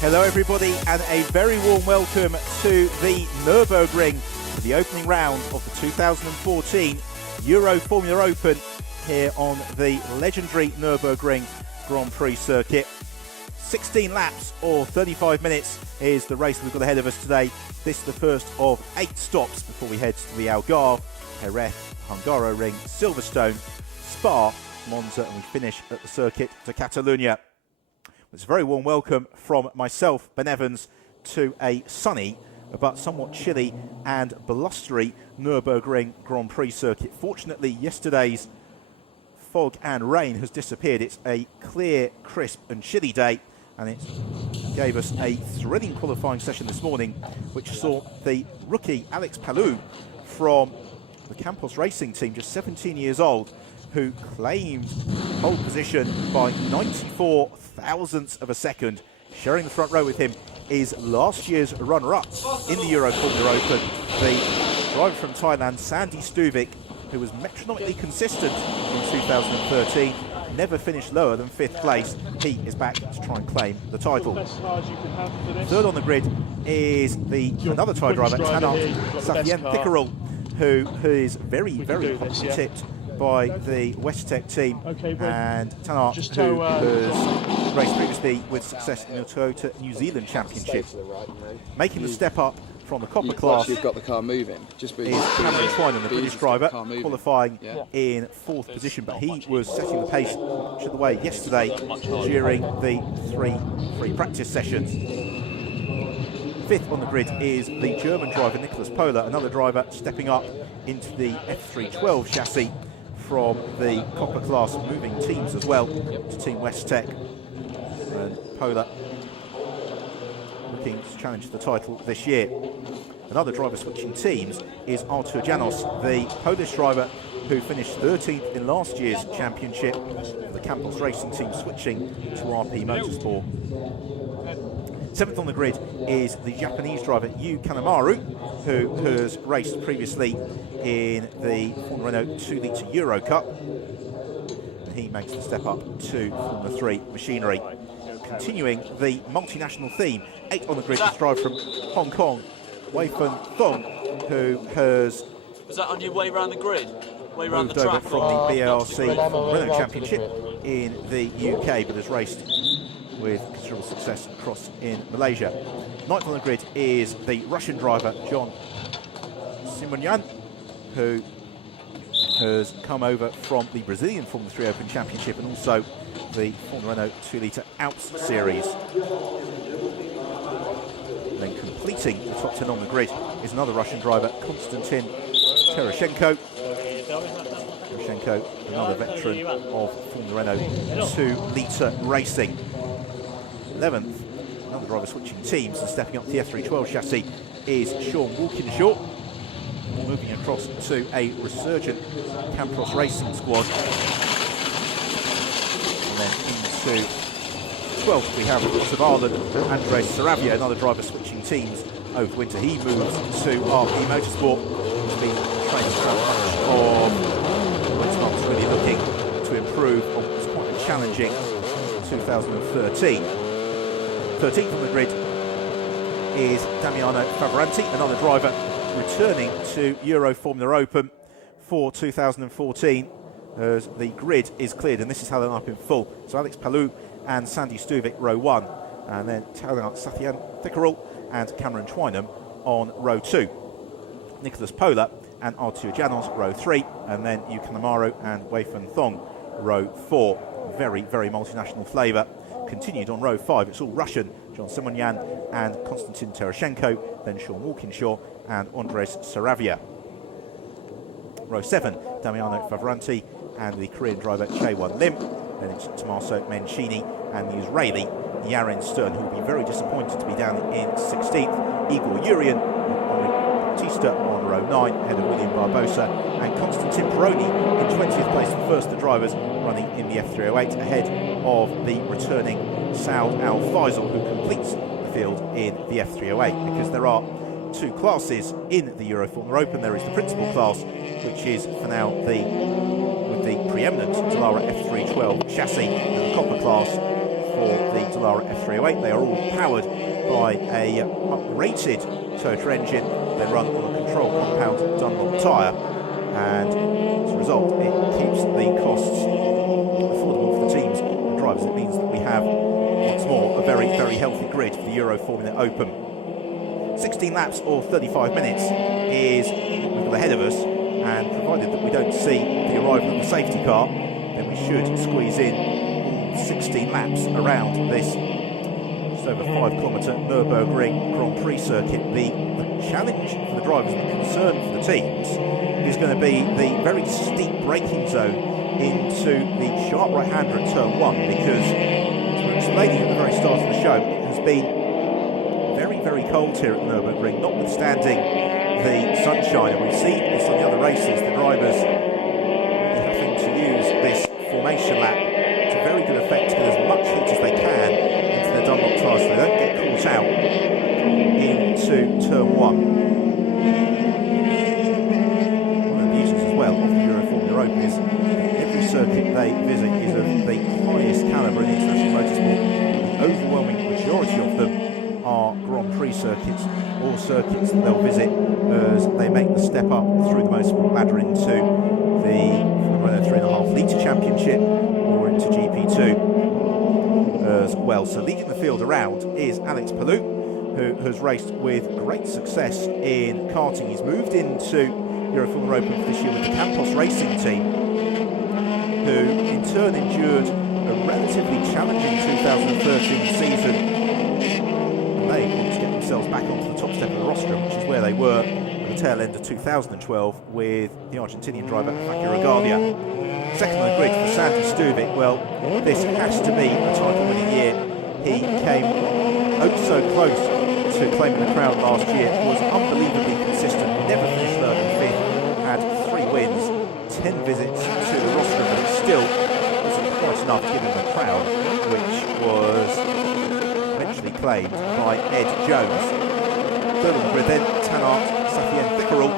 Hello everybody and a very warm welcome to the Nurburgring for the opening round of the 2014 Euroformula Open here on the legendary Nurburgring Grand Prix circuit. 16 laps or 35 minutes is the race we've got ahead of us today. This is the first of 8 stops before we head to the Algarve, Jerez, Hungaroring, Silverstone, Spa, Monza, and we finish at the circuit to Catalonia. It's a very warm welcome from myself, Ben Evans, to a sunny but somewhat chilly and blustery Nurburgring Grand Prix circuit. Fortunately, yesterday's fog and rain has disappeared. It's a clear, crisp and chilly day, and it gave us a thrilling qualifying session this morning, which saw the rookie Alex Palou from the Campos Racing team, just 17 years old, who claimed pole position by 94 thousandths of a second. Sharing the front row with him is last year's runner-up in the Euroformula Open, the driver from Thailand, Sandy Stuvik, who was metronomically consistent in 2013, never finished lower than 5th place. He is back to try and claim the title. Third on the grid is another Thai driver, Tanat Sathyan-Thickerel, who is very, very hotly tipped by the Westtech team, and Tanat, who has raced previously with success in the Toyota New Zealand Championship. Making the step up from the copper class, you've got the car moving. Is Cameron Twynham, the British driver, qualifying in 4th position, but he was setting the pace much of the way yesterday during the 3 free practice sessions. 5th on the grid is the German driver Nicholas Pola, another driver stepping up into the F312 chassis from the copper class, moving teams as well to Team Westtech. And Pola looking to challenge the title this year. Another driver switching teams is Artur Janos, the Polish driver who finished 13th in last year's championship for the Campos Racing team, switching to RP Motorsport. 7th on the grid is the Japanese driver Yu Kanemaru, who has raced previously in the Formula Renault 2-litre Euro Cup. And he makes the step up to Formula 3 machinery. Continuing the multinational theme, 8th on the grid is the driver from Hong Kong, Wei-Fen Thong, who has... Was that on your way around the grid? Way around the track? Over from the BARC Renault Championship in the UK, but has raced with considerable success across in Malaysia. 9th on the grid is the Russian driver John Simonyan, who has come over from the Brazilian Formula 3 Open Championship and also the Formula Renault 2-litre Alps Series. And then completing the top 10 on the grid is another Russian driver, Konstantin Terashenko. Terashenko, another veteran of Formula Renault 2-litre racing. 11th, another driver switching teams and stepping up to the F312 chassis is Sean Walkinshaw, moving across to a resurgent Campos Racing squad. And then into 12th we have Savalan Andres Saravia, another driver switching teams over the winter. He moves to RP Motorsport, who's been training for much of winter months, really looking to improve on what was quite a challenging 2013. 13th on the grid is Damiano Favoranti, another driver returning to Euroformula Open for 2014, as the grid is cleared, and this is how they're up in full. So Alex Palou and Sandy Stuvik, row 1, and then Tanat Sathyan-Thickerel and Cameron Twynham on row 2. Nicholas Pola and Artur Janos, row 3, and then Yu Kanemaru and Wei-Fen Thong, row 4. Very, very multinational flavour. Continued on row 5, it's all Russian, John Simonyan and Konstantin Terashenko, then Sean Walkinshaw and Andres Saravia. Row 7, Damiano Favoranti and the Korean driver Chae-Won Lim, then it's Tommaso Mencini and the Israeli Yarin Stern, who will be very disappointed to be down in 16th. Igor Yurian and Bautista on row 9, ahead of William Barbosa, and Konstantin Peroni in 20th place, the first of the drivers running in the F308, ahead of the returning Saud Al Faisal, who completes the field in the F308, because there are 2 classes in the Euroformula Open. There is the principal class, which is for now with the preeminent Dallara F312 chassis, and the copper class for the Dallara F308. They are all powered by a uprated Toyota engine. They run on a control compound Dunlop tyre, and as a result it keeps the costs affordable for the teams and drivers. It means that we have once more a very, very healthy grid for the Euroformula Open. 16 laps or 35 minutes is ahead of us, and provided that we don't see the arrival of the safety car, then we should squeeze in 16 laps around this just over 5-kilometre Nurburgring Grand Prix circuit. The challenge for the drivers and the concern for the teams is going to be the very steep braking zone into the sharp right-hander at turn 1, because, as we were explaining at the very start of the show, it has been very, very cold here at Nurburgring, notwithstanding the sunshine, and we've seen this on the other races, the drivers really having to use this formation lap to very good effect to get as much heat as they can into their Dunlop tyres so they don't get caught out into turn 1. One of the beauties as well of the Euroformula Open is every circuit they visit is of the highest calibre in international motorsport. The overwhelming majority of them are Grand Prix circuits, or circuits that they'll visit as they make the step up through the motorsport ladder into the 3.5 litre championship or into GP2 as well. So leading the field around is Alex Palou, who has raced with great success in karting. He's moved into Euroformula Open for this year with the Campos racing team, who in turn endured a relatively challenging 2013 season. They want to get themselves back onto the top step of the rostrum, which is where they were at the tail end of 2012 with the Argentinian driver Faki Regalia. Second on the grid for Sandy Stuvik. Well, this has to be a title-winning year. He came oh so close to claiming the crown last year, was unbelievably consistent, never finished third and fifth, had 3 wins, 10 visits to the rostrum, but it still wasn't quite enough to give him the crown, which was claimed by Ed Jones. Third on the grid then, Tanart Safien Thickerel,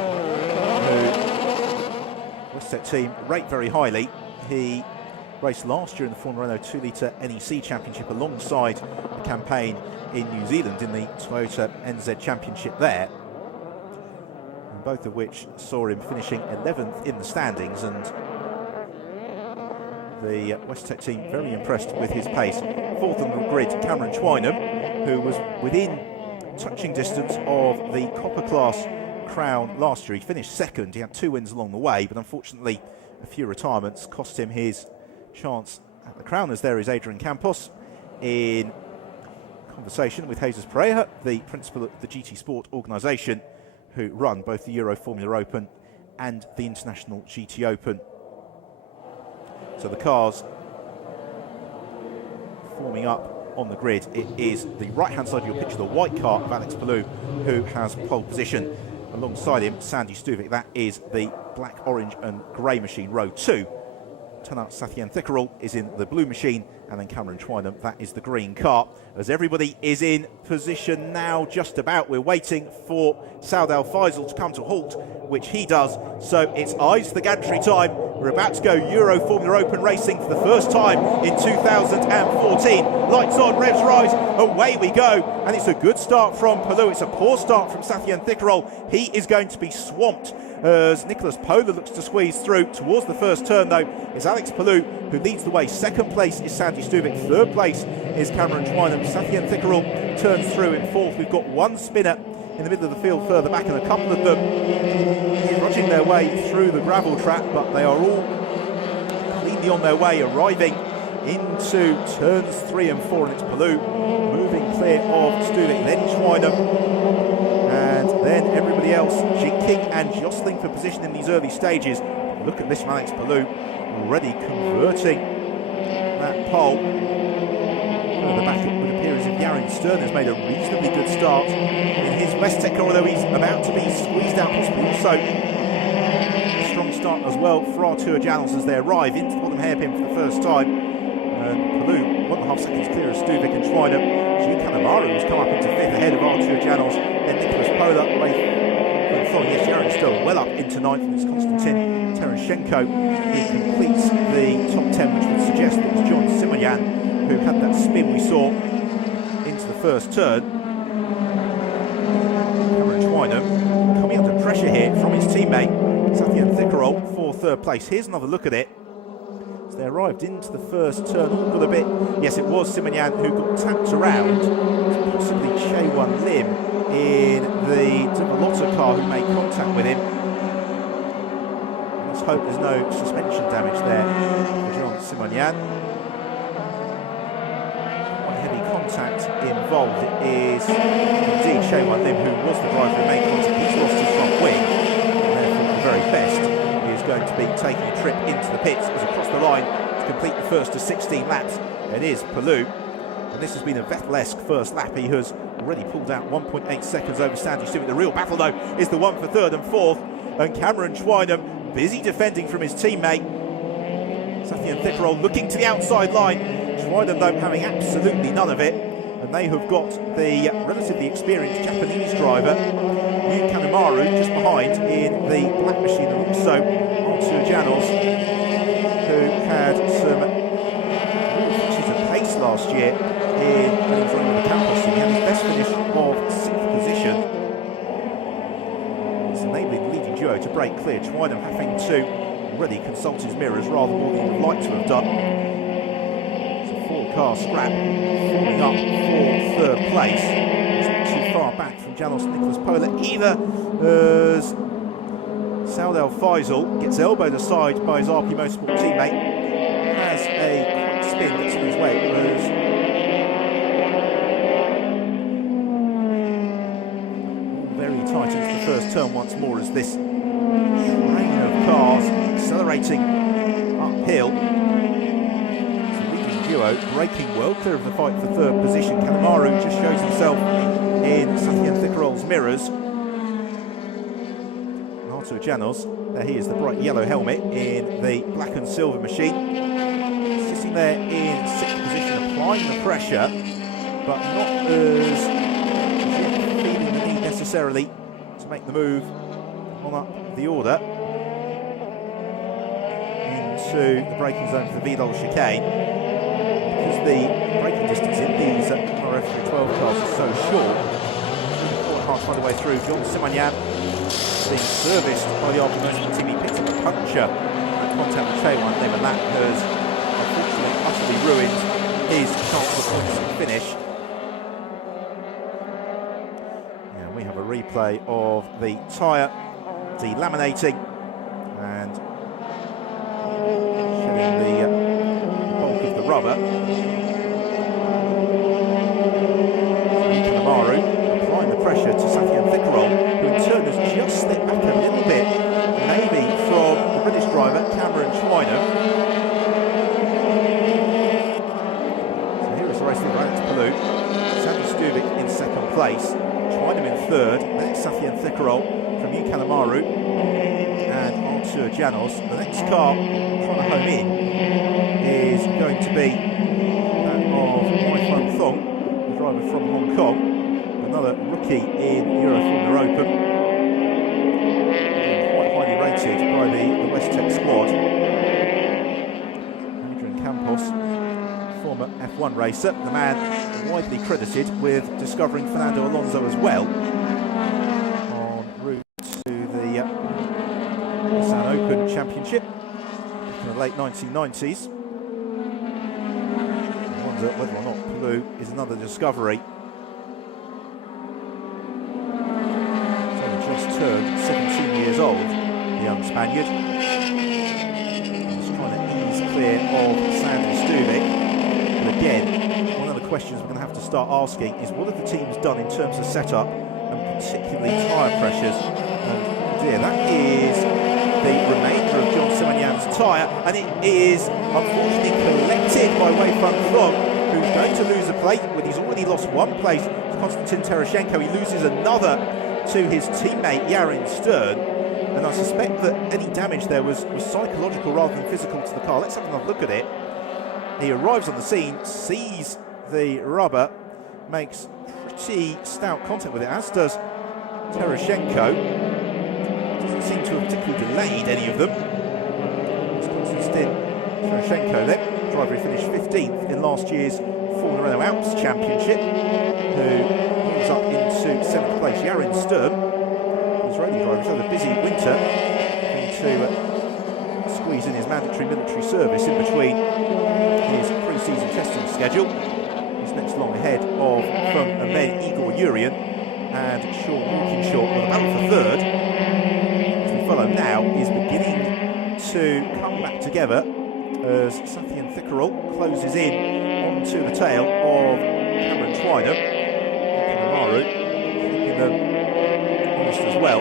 who Westec team rate very highly. He raced last year in the Formula Renault 2-litre NEC Championship alongside the campaign in New Zealand in the Toyota NZ Championship there, and both of which saw him finishing 11th in the standings, and the Westec team very impressed with his pace. Fourth on the grid, Cameron Twynham, who was within touching distance of the Copper Class crown last year. He finished second. He had 2 wins along the way, but unfortunately a few retirements cost him his chance at the crown, as there is Adrian Campos in conversation with Jesus Pereira, the principal of the GT Sport organisation, who run both the Euroformula Open and the International GT Open. So the cars forming up on the grid. It is the right-hand side of your picture, the white car of Alex Palou, who has pole position. Alongside him, Sandy Stuvik. That is the black, orange and grey machine, row 2. Tanart Safien Thickerel is in the blue machine, and then Cameron Twynham, that is the green car. As everybody is in position now, just about, we're waiting for Saud Al Faisal to come to a halt, which he does. So it's eyes to the gantry time. We're about to go Euroformula Open racing for the first time in 2014. Lights on, revs rise, away we go. And it's a good start from Palou. It's a poor start from Safien Thickerel. He is going to be swamped as Nicholas Pola looks to squeeze through. Towards the first turn, though, is Alex Palou, who leads the way. Second place is Sandy Stuvik. Third place is Cameron Twynham. Safien Thickerel turns through in fourth. We've got one spinner in the middle of the field further back, and a couple of them trudging their way through the gravel track, but they are all cleanly on their way, arriving into turns 3 and 4, and it's Palou moving clear of Stuvik, then Twynham, and then everybody else jinking and jostling for position in these early stages. Look at this from Alex Palou, already converting that pole. Further back, it would appear as if Yaron Stern has made a reasonably good start in his Westec car, although he's about to be squeezed out, possibly also a strong start as well for Artur Janels as they arrive into the bottom hairpin for the first time. And Palou, 1.5 seconds clear of Stuvik and Twynham. Gio Kanemaru has come up into 5th ahead of Artur Janels, then Nicholas Pola away from yes, Yaron Stern well up into 9th, and it's Konstantin Terenchenko. He completes the top 10, which would suggest that it's John Simoyan who had that spin we saw into the first turn. Cameron Twynham coming under pressure here from his teammate Safian Thickerol for third place. Here's another look at it. As they arrived into the first turn, all got a bit. Yes, it was Simonian who got tapped around. Possibly Che-Wan Lim in the Develotta car who made contact with him. Let's hope there's no suspension damage there for John Simonian. Quite heavy contact involved. It is indeed Che-Wan Lim who was the driver who made contact. He's lost his front wing, and therefore the very best he is going to be taking a trip into the pits as across the line to complete the first of 16 laps. It is Palou, and this has been a Vettel-esque first lap. He has already pulled out 1.8 seconds over Sandy Stewart. The real battle though is the one for third and fourth, and Cameron Twynham busy defending from his teammate Safian Thickerol looking to the outside line. Twynham though having absolutely none of it, and they have got the relatively experienced Japanese driver Yu Kanemaru just behind in the black machine, and also Artur Janos, who had some real flashes of pace last year in the campus. He had his best finish of 6th position. It's enabling the leading duo to break clear. Twynham having to already consult his mirrors rather more than he would like to have done. It's a 4-car scrap forming up for third place. It's not too far back from Janos Nicholas Pola either, as Saud El Faisal gets elbowed aside by his RP Motorsport teammate. Has a quick spin that's on his way. It was very tight into the first turn once more as this train of cars accelerating uphill. So the leading duo breaking well clear of the fight for third position. Kanemaru just shows himself in Safian Thickerol's mirrors. And Artur Janos, there he is, the bright yellow helmet in the black and silver machine. Sitting there in 6th position, applying the pressure, but not as feeling the need necessarily to make the move on up the order into the braking zone for the Vidal chicane, because the braking distance in these RF312 cars is so short. 4.5 find a way through. John Simonian being serviced by the RP Motorsport team. He picked up a puncture at contact with Che-Wan Lim, and that has unfortunately utterly ruined his chance of points and finish. And we have a replay of the tyre delaminating and shedding the bulk of the rubber. Kanemaru applying the pressure to Safian Thickerol, who in turn has just slipped back a little bit, maybe from the British driver Cameron Twynham. So here is the race leader, Alex Palou. Sandy Stewart in 2nd place, Twynham in 3rd, next Safian Thickerol from Yu Kanemaru and Artur Janos. The next car trying to home in is going to be that of Wai Fun Thong, the driver from Hong Kong, another rookie in Euroformula Open, quite highly rated by the West Tech squad. Adrian Campos, former F1 racer, the man widely credited with discovering Fernando Alonso as well en route to the Nissan Open Championship in the late 1990s. I wonder whether or not Palou is another discovery. He's only just turned 17 years old, the young Spaniard. He's trying to ease clear of Sandy Stuvik. But again, one of the questions we're going to have to start asking is, what have the teams done in terms of setup and particularly tyre pressures? And dear, that is the remainder of John Simonian's tyre, and it is unfortunately collected by Wei Fun Thong, who's going to lose a place. When he's already lost one place to Konstantin Tereshchenko, he loses another to his teammate Yarin Stern, and I suspect that any damage there was psychological rather than physical to the car. Let's have another look at it. He arrives on the scene, sees the rubber, makes pretty stout contact with it, as does Tereshchenko. Doesn't seem to have particularly delayed any of them. It's Konstantin Tereshchenko then, driver who finished 15th in last year's Formula Renault Alps Championship, who moves up into 7th place. Yarin Sturm, Israeli driver, who's had a busy winter, to squeeze in his mandatory military service in between his pre-season testing schedule. He's next along ahead of Fung and then Igor Urian and Sean Walkinshaw with a battle for third. As we follow now is beginning to come back together as Sathian Thickerel closes in onto the tail of Cameron Twynham. Kanemaru keeping them honest as well.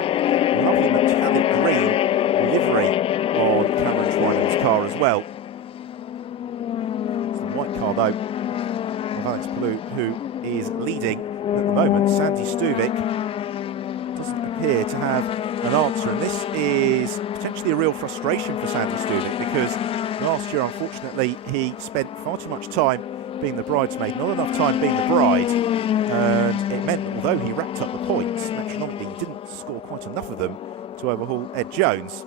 Lovely metallic green livery on Cameron Twynham's car as well. It's the white car though of Alex Palou, who is leading at the moment. Sandy Stuvik doesn't appear to have an answer, and this is potentially a real frustration for Sandy Stuvik because last year, unfortunately, he spent far too much time being the bridesmaid, not enough time being the bride, and it meant that although he racked up the points, metronomically he didn't score quite enough of them to overhaul Ed Jones.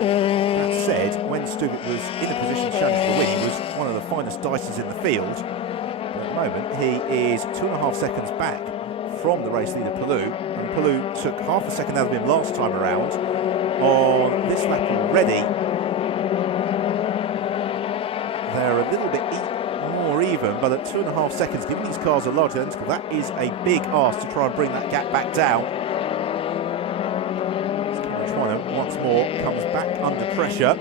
That said, when Stuvik was in a position to challenge the win, he was one of the finest dices in the field. But at the moment, he is 2.5 seconds back from the race leader Palou, and Palou took half a second out of him last time around. On this lap already, they're a little bit more even, but at 2.5 seconds, given these cars are largely identical, that is a big ask to try and bring that gap back down. Twynham once more comes back under pressure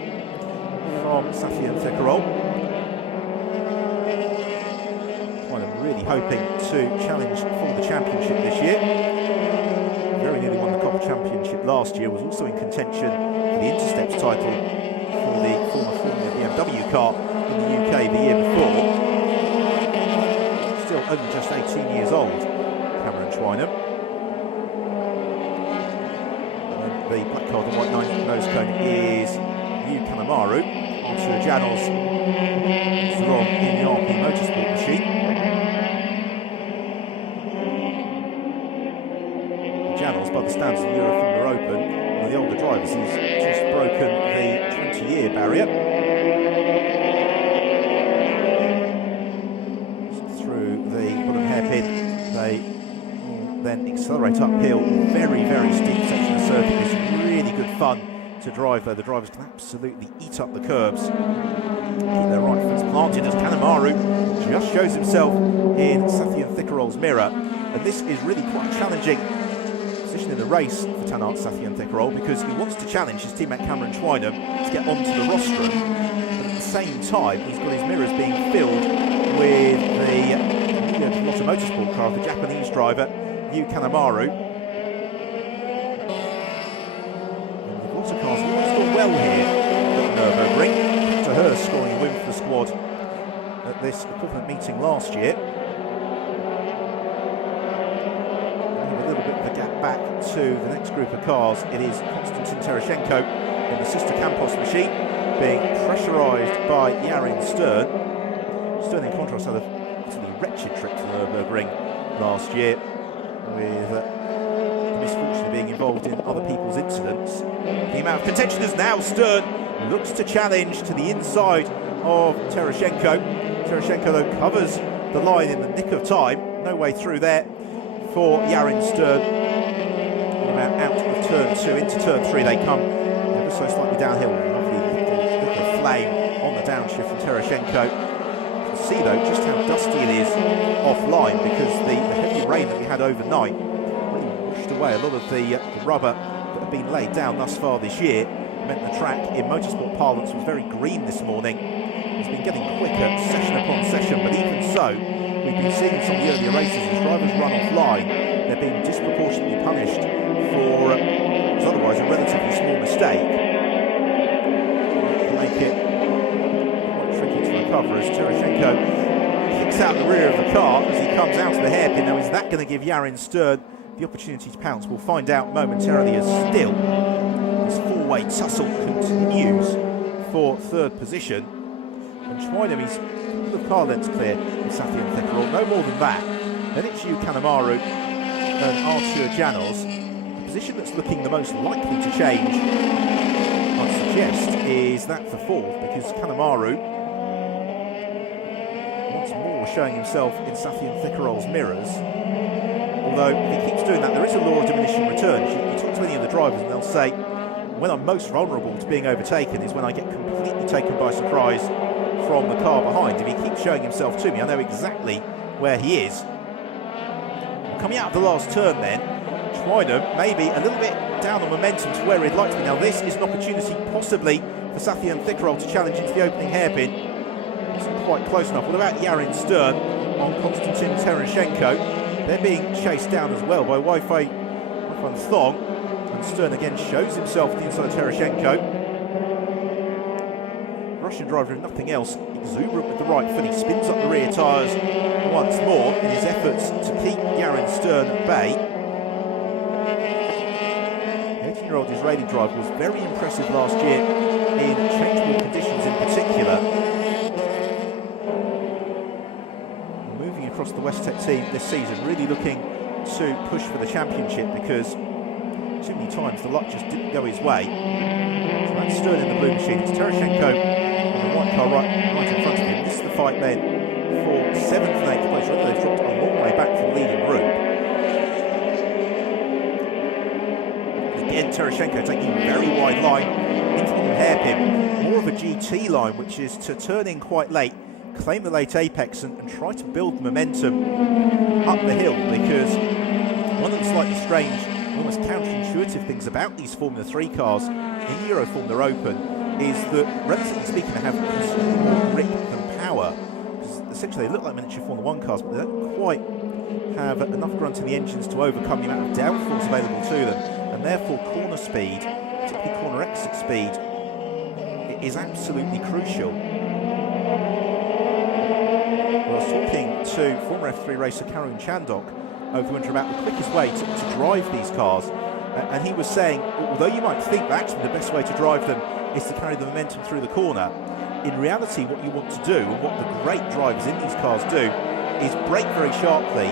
from Sathian Thickerel. Twynham really hoping to challenge for the championship this year. Very nearly won the Copper Championship last year, was also in contention for the Intersteps title for the former Formula BMW car in the UK the year before. Still only just 18 years old, Cameron Twynham. And the black card and white nose cone is Yu Kanemaru. Onto Janos Zalom in the RP Motorsport machine. Janos, by the standards of the Euroformula Open, one of the older drivers, he's just broken the 20-year barrier. Through the bottom hairpin, they then accelerate uphill. Very, very steep section of the circuit. It's really good fun to drive though. The drivers can absolutely eat up the curbs. Keep their right foot planted as Kanemaru just shows himself in Sathian Thickerel's mirror. And this is really quite challenging position in the race for Tanart Sathian Thickerel because he wants to challenge his teammate Cameron Twynham to get onto the rostrum, but at the same time he's got his mirrors being filled with the Lotte Motorsport car of the Japanese driver Yu Kanemaru. And the Lotte cars have always done well here at Nurburgring, to her scoring a win for the squad at this equivalent meeting last year. Back to the next group of cars. It is Konstantin Tereshchenko in the sister Campos machine being pressurised by Yarin Sturm. Sturm in contrast had a utterly wretched trip to the Nurburgring last year with the misfortune of being involved in other people's incidents. Came out of contention as now Sturm looks to challenge to the inside of Tereshchenko. Tereshchenko though covers the line in the nick of time. No way through there for Yarin Sturm. Out of turn 2 into turn 3 they come, ever so slightly downhill. Lovely little flame on the downshift from Tereshchenko. You can see though just how dusty it is offline because the heavy rain that we had overnight really washed away a lot of the rubber that had been laid down thus far this year. It meant the track in motorsport parlance was very green this morning. It's been getting quicker session upon session, but even so we've been seeing some of the earlier races as drivers run offline. They're being disproportionately punished for what's otherwise a relatively small mistake. To make it quite tricky to recover as Tereshchenko kicks out the rear of the car as he comes out of the hairpin. Now, is that going to give Yarin Sturm the opportunity to pounce? We'll find out momentarily as still this four-way tussle continues for third position. And Twynham is the car lengths clear of Sathian Thickerel, no more than that. Then it's Yu Kanemaru and Artur Janos. The position that's looking the most likely to change, once the suggest is that for fourth, because Kanemaru once more showing himself in Safian Thickerol's mirrors. Although if he keeps doing that, there is a law of diminishing returns. You talk to any of the drivers and they'll say, when I'm most vulnerable to being overtaken is when I get completely taken by surprise from the car behind. If he keeps showing himself to me, I know exactly where he is. Coming out of the last turn then, Twynham maybe a little bit down on momentum to where he'd like to be. Now this is an opportunity possibly for Safian Thickerol to challenge into the opening hairpin. It's not quite close enough. What about Yarin Stern on Konstantin Terashenko? They're being chased down as well by Wei-Fei Thong. And Stern again shows himself to the inside of Terashenko. Russian driver, if nothing else, exuberant with the right foot. He spins up the rear tyres once more in his efforts to keep Yarin Stern at bay. The 18-year-old Israeli driver was very impressive last year in changeable conditions in particular. Moving across the West Tech team this season, really looking to push for the championship because too many times the luck just didn't go his way. So that's Stern in the blue machine. It's Terashenko on the white car right in front of him. This is the fight then for 7th and 8th place. Really, they've dropped a long way back from the leading group. Again, Terashenko taking a very wide line into the hairpin. More of a GT line, which is to turn in quite late, claim the late apex and try to build momentum up the hill, because one of the slightly strange, almost counterintuitive things about these Formula 3 cars in Euroformula Open is that, relatively speaking, they have considerably more grip than power. Because essentially they look like miniature Formula 1 cars, but they don't quite have enough grunt in the engines to overcome the amount of downforce available to them, and therefore corner speed, particularly corner exit speed, is absolutely crucial. I was talking to former F3 racer Karun Chandok over the winter about the quickest way to drive these cars, and he was saying, although you might think that actually the best way to drive them is to carry the momentum through the corner, in reality what you want to do, and what the great drivers in these cars do, is brake very sharply,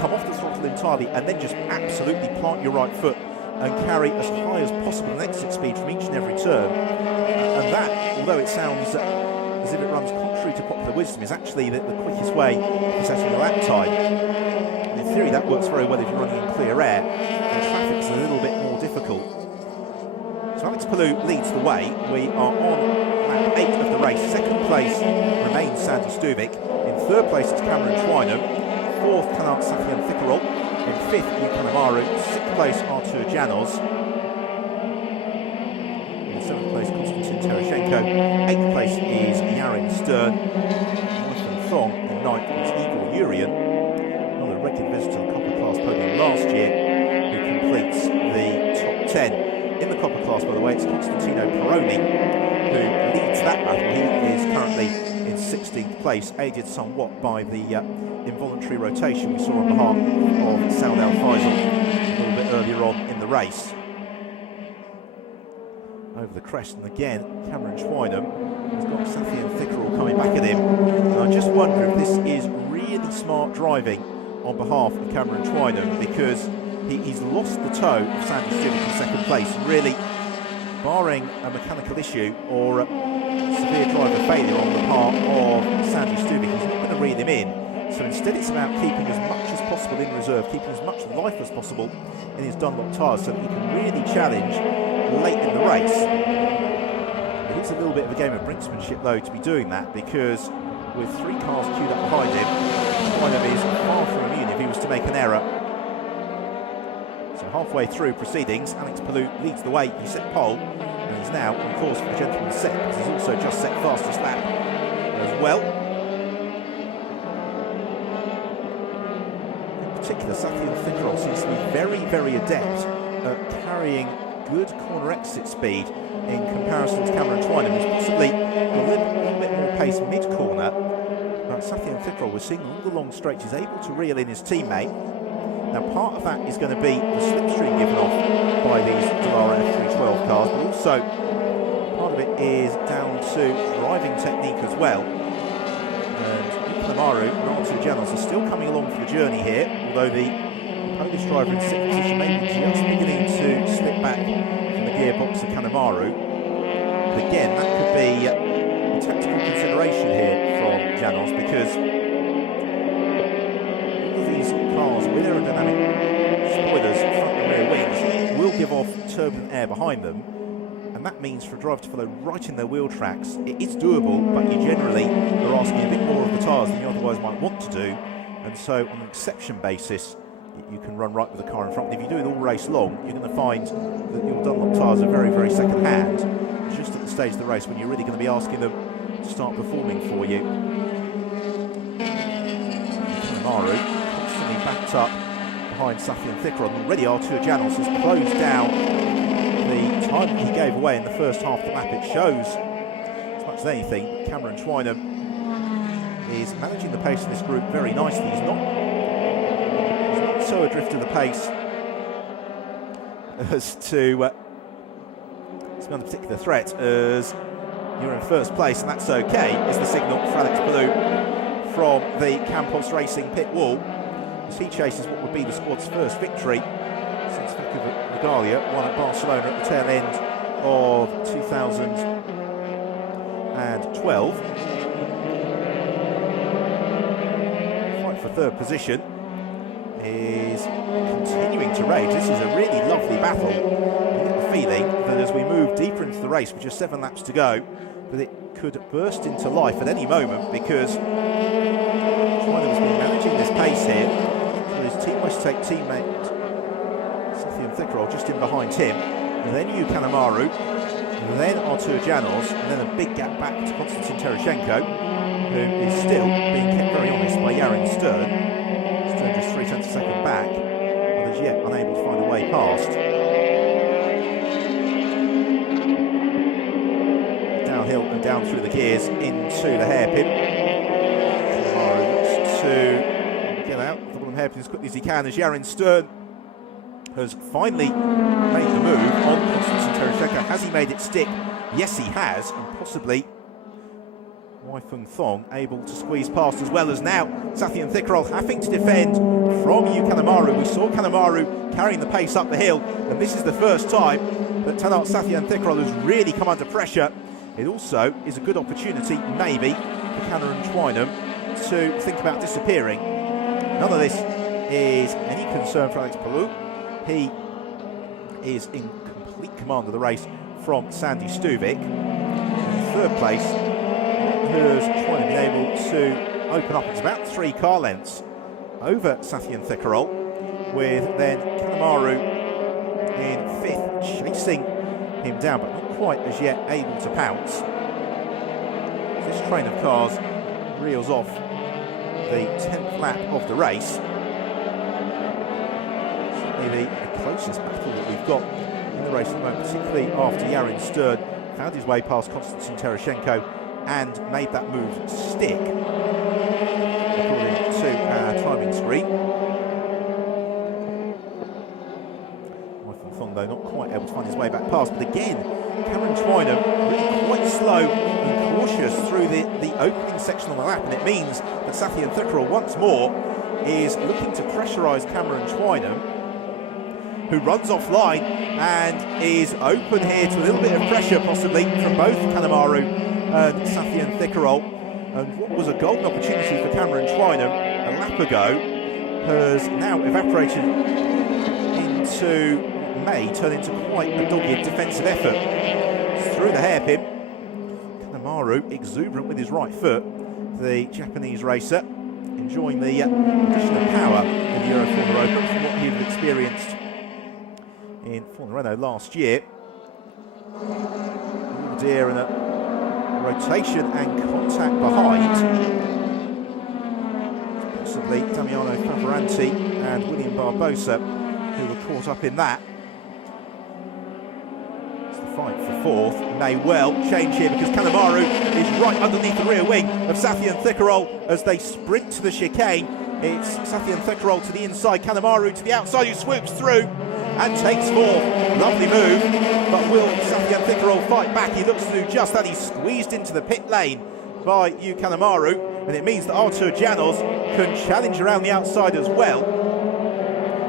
come off the throttle entirely, and then just absolutely plant your right foot and carry as high as possible an exit speed from each and every turn. And that, although it sounds as if it runs contrary to popular wisdom, is actually the quickest way for setting a lap time. And in theory that works very well if you're running in clear air and traffic's a little bit more difficult. So Alex Palou leads the way. We are on lap 8 of the race. Second place remains Sandy Stuvik. In third place it's Cameron Twynham. Fourth, Kanat Safian Thickerol. In fifth, Kanemaru. Sixth place, Artur Janos. In seventh place, Konstantin Terashenko. Eighth place is Yarin Stern. Jonathan Thong. In ninth, it's Igor Urian, another regular visitor to the Copper Class podium last year, who completes the top 10. In the Copper Class, by the way, it's Constantino Peroni who leads that battle. He is currently in 16th place, aided somewhat by the involuntary rotation we saw on behalf of Saud Al Faisal a little bit earlier on in the race. Over the crest, and again Cameron Twynham has got Safian Thickerol coming back at him, and I just wonder if this is really smart driving on behalf of Cameron Twynham, because he's lost the toe of Sandy Stuvik in second place. Really, barring a mechanical issue or a severe driver failure on the part of Sandy Stuvik, he's not going to reel him in. So instead it's about keeping as much as possible in reserve, keeping as much life as possible in his Dunlop tyres so that he can really challenge late in the race. It is a little bit of a game of brinksmanship though to be doing that, because with 3 cars queued up behind him, Twynham is far from immune if he was to make an error. So halfway through proceedings, Alex Palou leads the way. He set pole and he's now on course for the gentleman's set, because he's also just set fastest lap as well. In particular, Safian Thickerol seems to be very, very adept at carrying good corner exit speed in comparison to Cameron Twynham, who's possibly a little bit more pace mid-corner. But Safian Thickerol, we're seeing all the long straights, is able to reel in his teammate. Now part of that is going to be the slipstream given off by these Dallara F312 cars, but also part of it is down to driving technique as well. And Kanemaru and Artur Janos are still coming along for the journey here, although the Polish driver in 6th position may be just beginning to slip back from the gearbox of Kanemaru. But again, that could be a tactical consideration here from Janos, because all of these cars with aerodynamic spoilers, front and rear wings, will give off turbulent air behind them. And that means for a driver to follow right in their wheel tracks, it is doable, but you generally are asking a bit more of the tyres than you otherwise might want to do. And so on an exception basis, you can run right with the car in front. If you do it all race long, you're going to find that your Dunlop tyres are very, very second hand. Just at the stage of the race when you're really going to be asking them to start performing for you. Maru constantly backed up behind Safi and Thickeron. Already Artur Janos has closed down the time that he gave away in the first half of the lap. It shows, as much as anything, Cameron Twynham is managing the pace in this group very nicely. He's not so adrift of the pace as to be under particular threat as you're in first place, and that's okay, is the signal for Alex Palou from the Campos Racing pit wall as he chases what would be the squad's first victory since Regalia won at Barcelona at the tail end of 2012. Fight for third position is continuing to rage. This is a really lovely battle. You get the feeling that as we move deeper into the race with just 7 laps to go, that it could burst into life at any moment, because Twynham has been managing this pace here. So his team must take teammate Safi Thickerol just in behind him, and then Kanemaru, then Artur Janos, and then a big gap back to Konstantin Tereshchenko, who is still being kept very honest by Yarin Stern. Just 0.3 of a second back, but as yet unable to find a way past. Downhill and down through the gears into the hairpin. Kamara looks to get out of the bottom hairpin as quickly as he can, as Yarin Stern has finally made the move on Konstantin Tereshchenko. Has he made it stick? Yes, he has, and possibly Wai Feng Thong able to squeeze past, as well as now Safi and Thickerol having to defend from Kanemaru. We saw Kanemaru carrying the pace up the hill, and this is the first time that Tanat Safi and Thickerol has really come under pressure. It also is a good opportunity, maybe, for Cameron Twynham to think about disappearing. None of this is any concern for Alex Palou. He is in complete command of the race from Sandy Stuvik. In third place has Twynham been able to open up. It's about 3 car lengths over Safi and Thickerol, with then Kanemaru in 5th, chasing him down, but not quite as yet able to pounce. This train of cars reels off the 10th lap of the race. Certainly the closest battle that we've got in the race at the moment, particularly after Yarin Stern found his way past Konstantin Tereshchenko and made that move stick, according to our timing screen. Wai Feng Thong, though, not quite able to find his way back past, but again, Cameron Twynham really quite slow and cautious through the opening section on the lap, and it means that Safi and Thickerol once more is looking to pressurise Cameron Twynham, who runs offline and is open here to a little bit of pressure possibly from both Kanemaru and Safi and Thickerol. And what was a golden opportunity for Cameron Twynham a lap ago has now evaporated into what may turn into quite a dogged defensive effort. Through the hairpin, Kanemaru exuberant with his right foot, the Japanese racer enjoying the addition of power in the Euroformula Open from what he had experienced in Formula Renault last year. Oh dear, and a rotation and contact behind. Possibly Damiano Favoranti and William Barbosa, who were caught up in that. It's the fight for 4th. May well change here, because Kanemaru is right underneath the rear wing of Safi and Thickerol as they sprint to the chicane. It's Safi and Thickerol to the inside, Kanemaru to the outside, who swoops through and takes 4th. Lovely move, but will Safi and Thickerol fight back? He looks to do just that. He's squeezed into the pit lane by Kanemaru, and it means that Artur Janos can challenge around the outside as well.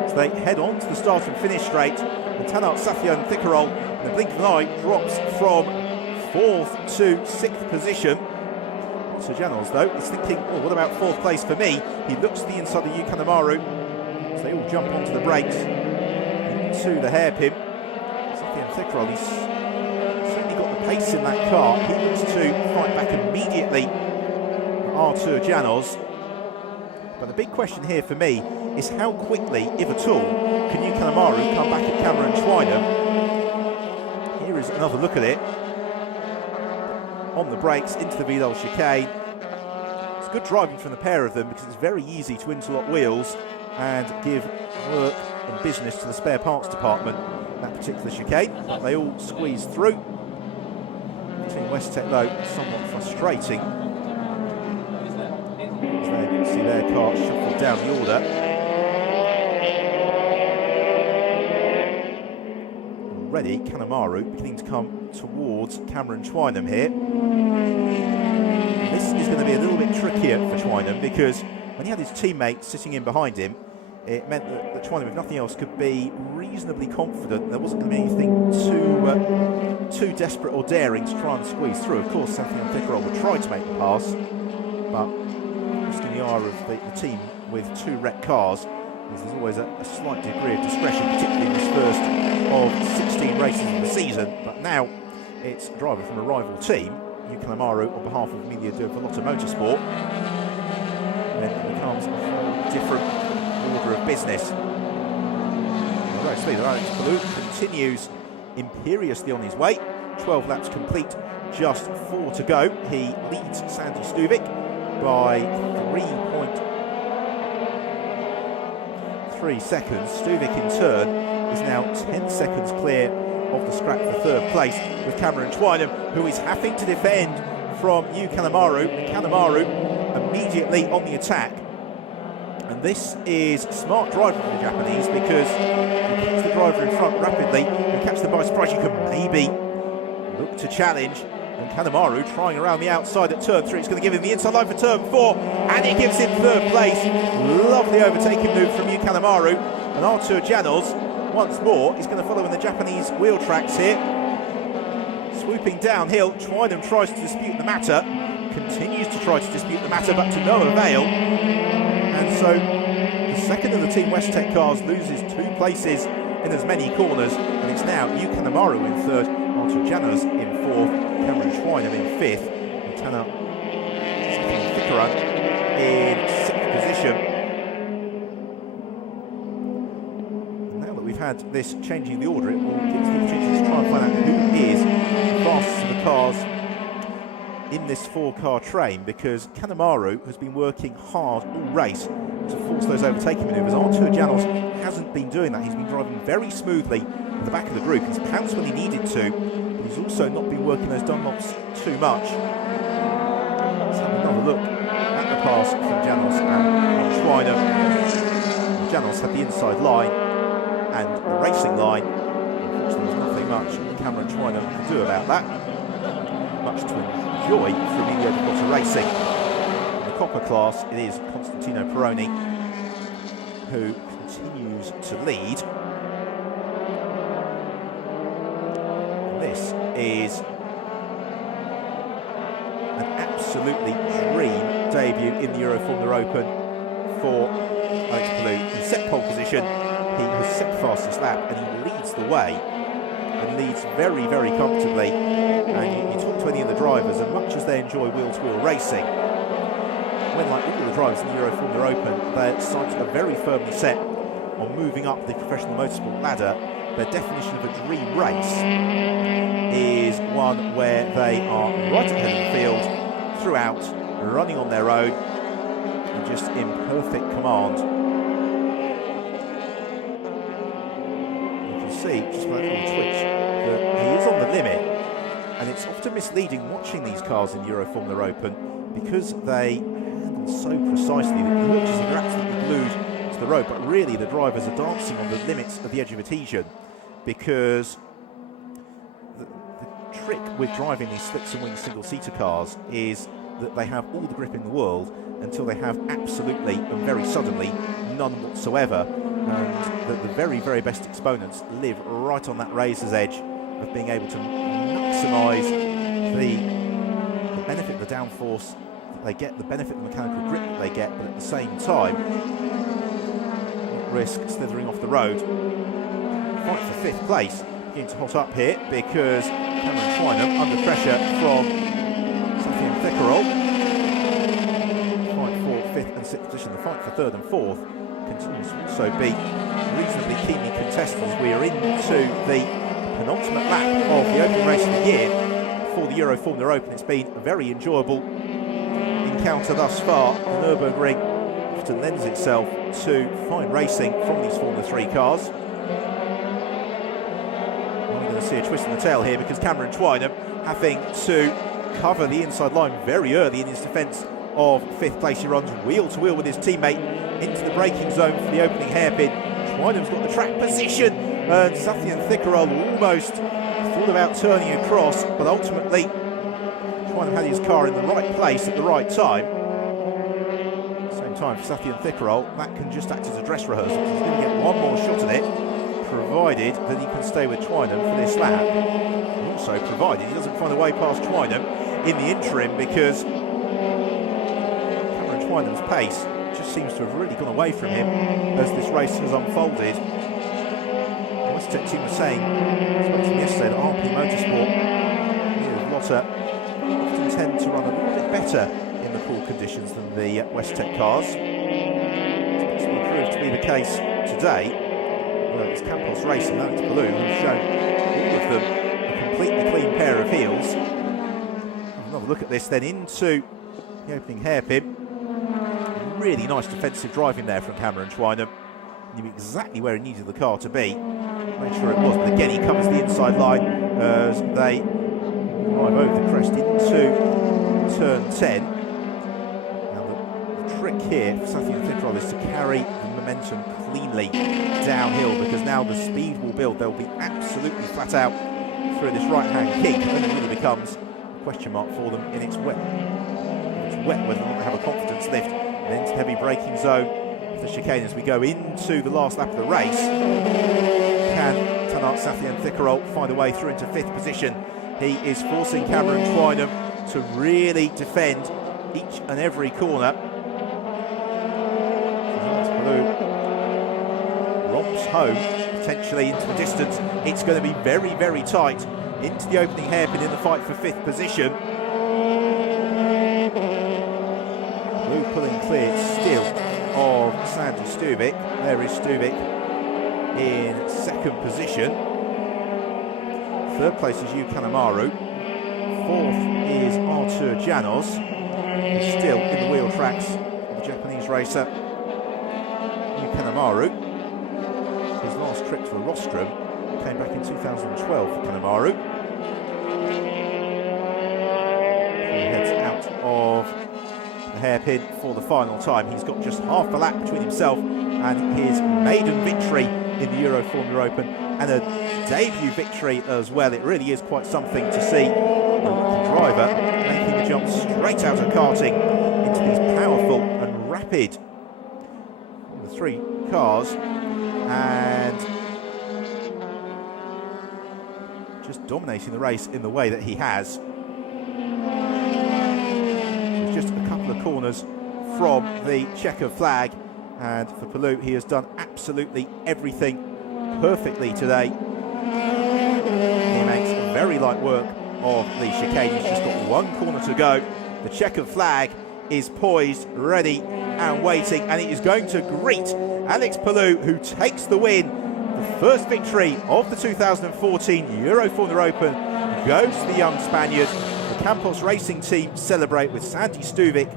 So they head on to the start and finish straight, and Tanat Safi and Thickerol, in the blink of an eye, drops from 4th to 6th position. So Janos, though, is thinking, oh, what about 4th place for me? He looks to the inside of Yuki Kanemaru. So they all jump onto the brakes into the hairpin. Safian Thickerol, he's certainly got the pace in that car. He looks to fight back immediately at Artur Janos. But the big question here for me is how quickly, if at all, can Yuki Kanemaru come back at Cameron Twynham? Here is another look at it. On the brakes into the Vidal chicane. It's good driving from the pair of them because it's very easy to interlock wheels and give work and business to the spare parts department. That particular chicane, they all squeeze through. Team Westtech, though, somewhat frustrating. As they see their car shuffle down the order. Already, Kanemaru beginning to come towards Cameron Twynham here. This is going to be a little bit trickier for Twynham because when he had his teammate sitting in behind him, it meant that Twynham, if nothing else, could be reasonably confident there wasn't going to be anything too desperate or daring to try and squeeze through. Of course, Safian Thickerol would try to make the pass, but just in the eye of the team with 2 wrecked cars, there's always a slight degree of discretion, particularly in this first of 16 races of the season. But now it's a driver from a rival team, Yuki Kanemaru, on behalf of Emilia de Vallotto Motorsport. And it becomes a whole different order of business. The race leader Alex Palou continues imperiously on his way. 12 laps complete, just 4 to go. He leads Sandy Stuvik by 3.3 seconds. Stuvik in turn is now 10 seconds clear of the scrap for 3rd place with Cameron Twynham, who is having to defend from Yuki Kanemaru. Kanemaru immediately on the attack. And this is smart driving from the Japanese because you catch the driver in front rapidly, you catch them by surprise, you can maybe look to challenge. And Kanemaru trying around the outside at turn 3. It's going to give him the inside line for turn 4, and he gives him 3rd place. Lovely overtaking move from Yuki Kanemaru. And Artur Janos, once more, is going to follow in the Japanese wheel tracks here. Swooping downhill, Twynham tries to dispute the matter, continues to try to dispute the matter, but to no avail. And so the second of the Team Westtech cars loses 2 places in as many corners, and it's now Yuki Kanemaru in 3rd, Artur Janos in 4th, Cameron Twynham in 5th, and Tana Thickerol in 6th position. And now that we've had this changing the order, it will give us the opportunity to try and find out who is fastest of the cars in this 4-car train, because Kanemaru has been working hard all race to force those overtaking manoeuvres. Artur Janos hasn't been doing that. He's been driving very smoothly at the back of the group. He's pounced when he needed to, but he's also not been working those Dunlops too much. Let's have another look at the pass from Janos and Twynham. Janos had the inside line and the racing line. Unfortunately, there's nothing much that Cameron Twynham can do about that. Much to enjoy from Emilia de Vallotto Racing. In the copper class, it is Constantino Peroni who continues to lead. And this is an absolutely dream debut in the Euroformula Open for Alex Palou. He set pole position, he has set fastest lap, and he leads the way, and leads very, very comfortably. And you talk to any of the drivers, and much as they enjoy wheel-to-wheel racing, when, like all the drivers in the Euroformula Open, their sights are very firmly set on moving up the professional motorsport ladder. Their definition of a dream race is one where they are right ahead of the field throughout, running on their own, and just in perfect command. You can see, just by a little twitch, that he is on the limit. And it's often misleading watching these cars in Euroformula Open because they handle so precisely that it looks as if they're absolutely glued to the road, but really the drivers are dancing on the limits of the edge of adhesion, because the trick with driving these slicks and wings single-seater cars is that they have all the grip in the world until they have absolutely and very suddenly none whatsoever, and the very, very best exponents live right on that razor's edge of being able to maximise the benefit of the downforce that they get, the benefit of the mechanical grip that they get, but at the same time, risk slithering off the road. Fight for 5th place. Beginning to hot up here because Cameron Twynham under pressure from Safian Thickerol. Fight for 5th and 6th position. The fight for 3rd and 4th continues to also be reasonably keenly contested as we are into the penultimate lap of the opening race of the year for the Euroformula Open. It's been a very enjoyable encounter thus far. The Nurburgring often lends itself to fine racing from these Formula 3 cars. We're going to see a twist in the tail here because Cameron Twynham having to cover the inside line very early in his defence of 5th place. He runs wheel to wheel with his teammate into the braking zone for the opening hairpin. Twynham's got the track position and Safian Thickerol almost thought about turning across, but ultimately Twynham had his car in the right place at the right time. Same time for Safian Thickerol, that can just act as a dress rehearsal. He's going to get one more shot at it, provided that he can stay with Twynham for this lap. And also provided he doesn't find a way past Twynham in the interim, because Cameron Twynham's pace just seems to have really gone away from him as this race has unfolded. The West team was saying, I spoke to them yesterday, that RP Motorsport, Lotte, often tend to run a little bit better in the cool conditions than the West cars. It's proved to be the case today. Well, it's Campos Racing, Alex Ballou, who's shown all of them a completely clean pair of heels. Another look at this then into the opening hairpin. Really nice defensive driving there from Cameron Twynham. Knew exactly where he needed the car to be. Made sure it was, but again he covers the inside line as they arrive over the crest into turn 10. Now the trick here for Safian Thickerol is to carry the momentum cleanly downhill, because now the speed will build. They'll be absolutely flat out through this right-hand kink. It only really becomes a question mark for them in its wet. It's wet whether or not they have a confidence lift. And into heavy braking zone of the chicane as we go into the last lap of the race. Can Tanat Safian Thickerol find a way through into 5th position? He is forcing Cameron Twynham to really defend each and every corner. Romps home potentially into the distance. It's going to be very, very tight into the opening hairpin in the fight for 5th position. Blue pulling clear still of Sandy Stubik. There is Stubik in 2nd position. 3rd place is Yu Kanemaru. 4th is Artur Janos. He's still in the wheel tracks of the Japanese racer Yu Kanemaru. His last trip to a rostrum came back in 2012 for Kanemaru. He heads out of the hairpin for the final time. He's got just half a lap between himself and his maiden victory in the Euroformula Open, and a debut victory as well. It really is quite something to see a rookie driver making the jump straight out of karting into these powerful and rapid Formula 3 cars, and just dominating the race in the way that he has. It's just a couple of corners from the checkered flag, and for Ballou, he has done absolutely everything perfectly today. He makes very light work of the chicane. He's just got one corner to go. The checkered flag is poised, ready and waiting, and it is going to greet Alex Ballou, who takes the win. The first victory of the 2014 Euroformula Open goes to the young Spaniard. The Campos Racing team celebrate with Sandy Stuvik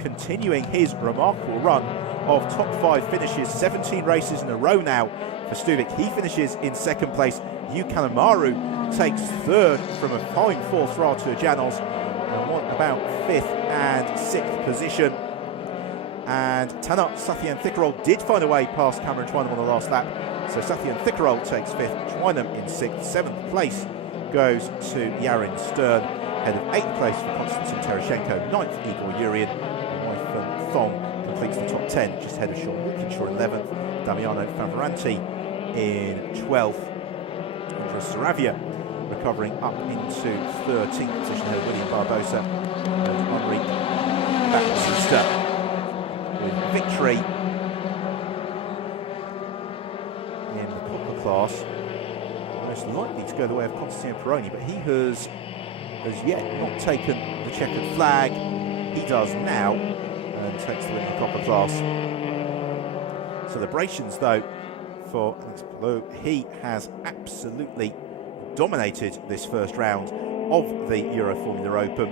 continuing his remarkable run of top 5 finishes, 17 races in a row now for Stuvik. He finishes in 2nd place. Yu Kanemaru takes 3rd from a fine 4th for Artur Janos, and what about 5th and 6th position. And Tanat Safian Thickerol did find a way past Cameron Twynham on the last lap, so Safian Thickerol takes 5th, Twynham in 6th. 7th place goes to Yarin Stern, head of 8th place for Konstantin Tereshenko, 9th Igor Yurien, and Weifeng Thong completes the top 10, just ahead of Sean Walkinshaw 11th, Damiano Favoranti in 12th, Andres Saravia recovering up into 13th position ahead of William Barbosa and Henri Baptista with victory in the copper class. Most likely to go the way of Constantino Peroni, but he has yet not taken the checkered flag. He does now and takes the win in the copper class. Celebrations though for Alex Palou. He has absolutely dominated this first round of the Euroformula Open.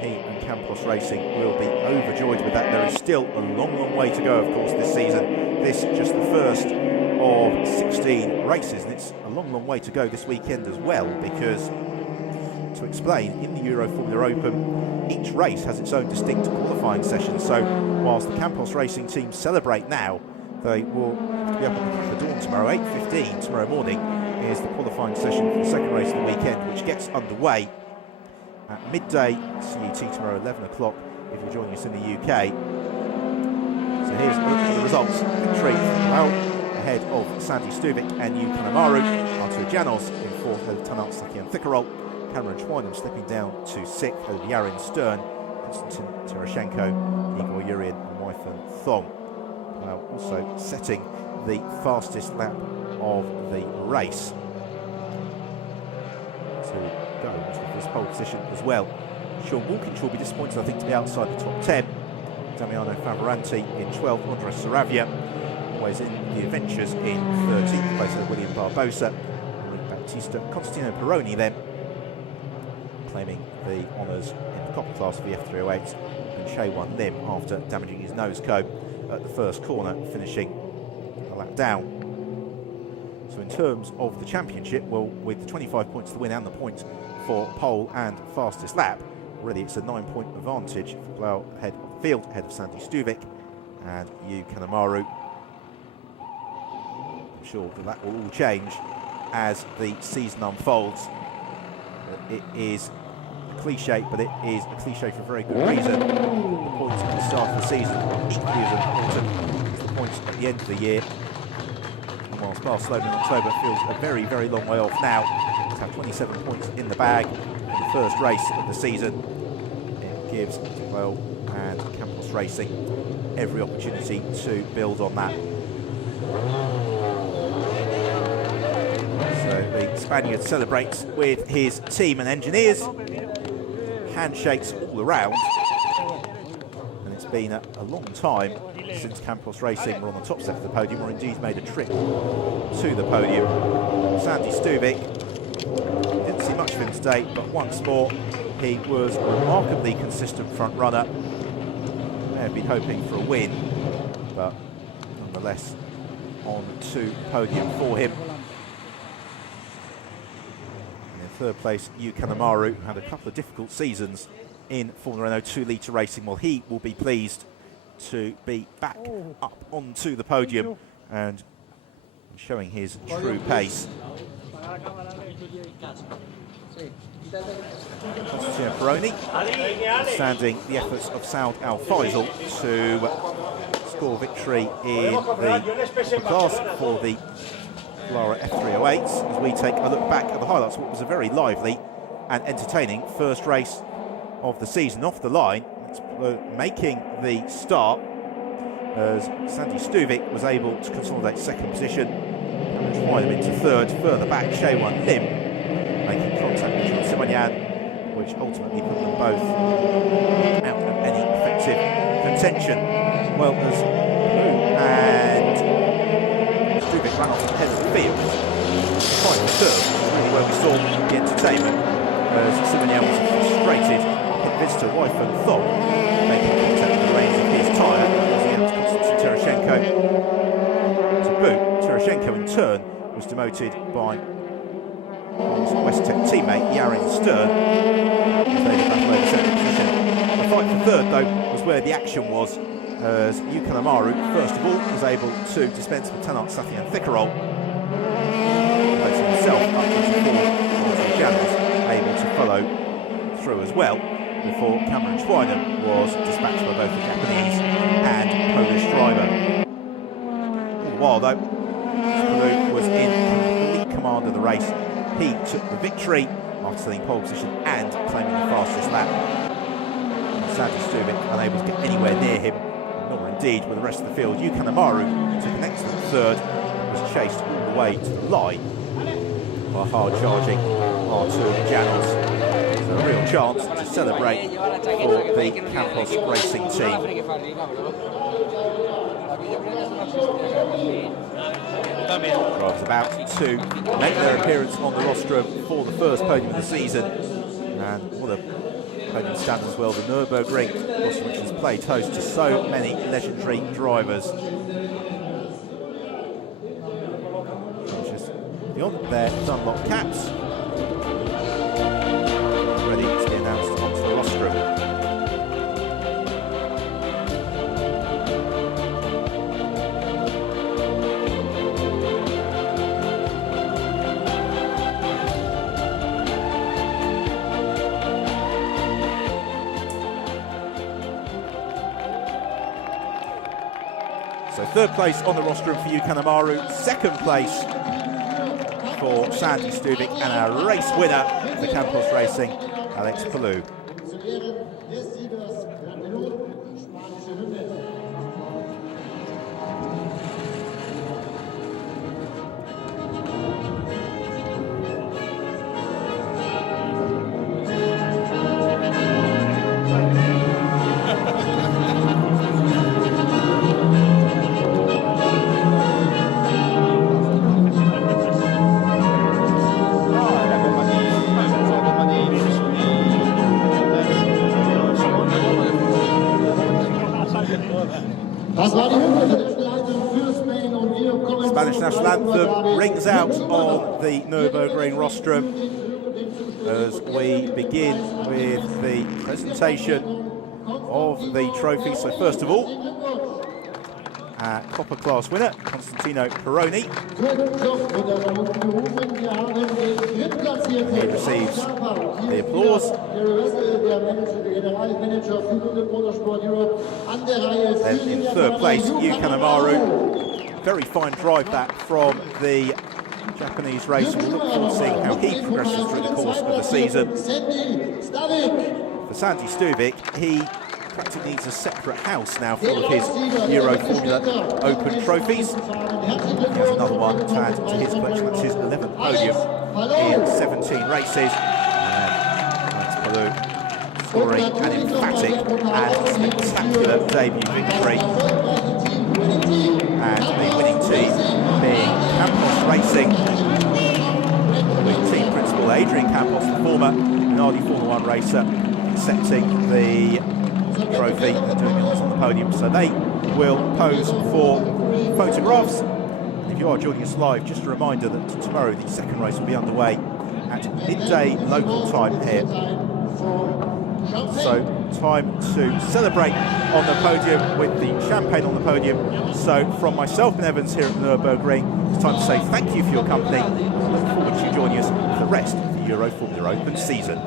He and Campos Racing will be overjoyed with that. There is still a long way to go, of course, this season. This just the first of 16 races, and it's a long way to go this weekend as well, because to explain, in the Euroformula Open, each race has its own distinct qualifying session. So whilst the Campos Racing team celebrate now, they will have to be up at the crack of dawn tomorrow. 8:15 tomorrow morning is the qualifying session for the second race of the weekend, which gets underway at midday CET tomorrow, 11 o'clock if you're joining us in the UK. So here's a look at the results. Victory ahead of Sandy Stuvik and Yu Kanemaru. Artur Janos in fourth, ahead of Tanat Sakian Thickerol. Cameron Schweinem slipping down to sixth, ahead of Yarin Stern, Konstantin Terashenko, Igor Yurian and Weifeng Thong. Also setting the fastest lap of the race to go into this pole position as well. Sean Walkins will be disappointed, I think, to be outside the top 10. Damiano Favoranti in 12th, Andres Saravia always in the adventures in 13th place, of William Barbosa, Henri Baptista. Constantino Peroni then claiming the honours in the copper class for the F308, and Chae-Wan Lim after damaging his nose cone at the first corner, finishing a lap down. So in terms of the championship, well, with the 25 points to win and the points for pole and fastest lap, already it's a 9-point advantage for Blau ahead of the field, ahead of Sandy Stuvik and Yu Kanemaru. I'm sure that will all change as the season unfolds. It is a cliche, but it is a cliche for a very good reason. The points at the start of the season are equally as important as the points at the end of the year. And whilst Barcelona in October feels a very long way off now, to have 27 points in the bag in the first race of the season, it gives Well and Campos Racing every opportunity to build on that. So the Spaniard celebrates with his team and engineers. Handshakes all around. And it's been a long time since Campos Racing were on the top step of the podium, or indeed made a trip to the podium. Sandy Stuvik, didn't see much of him today, but once more he was a remarkably consistent front runner. May have been hoping for a win, but nonetheless on to podium for him. And in third place, Yu Kanemaru had a couple of difficult seasons in Formula Renault 2-litre racing. Well, he will be pleased to be back up onto the podium and showing his true pace. Constantino Peroni standing the efforts of Saud Al Faisal to score victory in the class for the Lara F308s, as we take a look back at the highlights of what was a very lively and entertaining first race of the season. Off the line, making the start as Sandy Stuvik was able to consolidate second position and try them into third. Further back, Chae-Wan Lim making contact with John Simonyan, which ultimately put them both out of any effective contention. Well, as Blue and Stuvik ran off ahead of the field, the final curve was really where we saw the entertainment, as Simonyan was frustrated. Visitor Weifeng Thong making contact with the reins of his tyre, losing out to Konstantin Terashenko. To boot, Terashenko in turn was demoted by his Westtech teammate Yarin Stern, as they were back over second position. The fight for third, though, was where the action was, as Yu Kanemaru, first of all, was able to dispense with Tanat Sakian Thickerol, placing himself up to fourth. Artur Janos able to follow through as well, before Cameron Schweinem was dispatched by both the Japanese and Polish driver. All the while, though, Palou was in complete command of the race. He took the victory after taking pole position and claiming the fastest lap. Sandy Stubik unable to get anywhere near him, nor indeed with the rest of the field. Yukan Amaru took an excellent third, was chased all the way to the line by hard-charging R2 Janos. There's a real chance to celebrate for the Campos Racing team. Drivers about to make their appearance on the rostrum for the first podium of the season, and what a podium stand as well. The Nurburgring, which has played host to so many legendary drivers. Just beyond their Dunlop caps, ready to be announced onto the rostrum. So third place on the rostrum for Yukan Amaru, second place for Sandy Stubik, and our race winner for Campos Racing, Alex Palou. Spanish national anthem rings out on the Nurburgring rostrum as we begin with the presentation of the trophy. So first of all, our copper class winner, Constantino Peroni. He receives the applause. Then in third place, Yukan Amaru. Very fine drive that from the Japanese racer. We'll look forward to seeing how he progresses through the course of the season. For Sandy Stubik, he practically needs a separate house now full of his Euroformula Open trophies. He has another one to add to his collection. That's his 11th podium in 17 races. And Alex Palou scoring an emphatic and spectacular debut victory. And the winning team being Campos Racing, with team principal Adrian Campos, the former Minardi Formula 1 racer, accepting the trophy and doing it on the podium. So they will pose for photographs. And if you are joining us live, just a reminder that tomorrow the second race will be underway at midday local time here. So time to celebrate on the podium with the champagne on the podium. So from myself and Evans here at Nurburgring, it's time to say thank you for your company. Look forward to you joining us for the rest of the Euroformula Open season.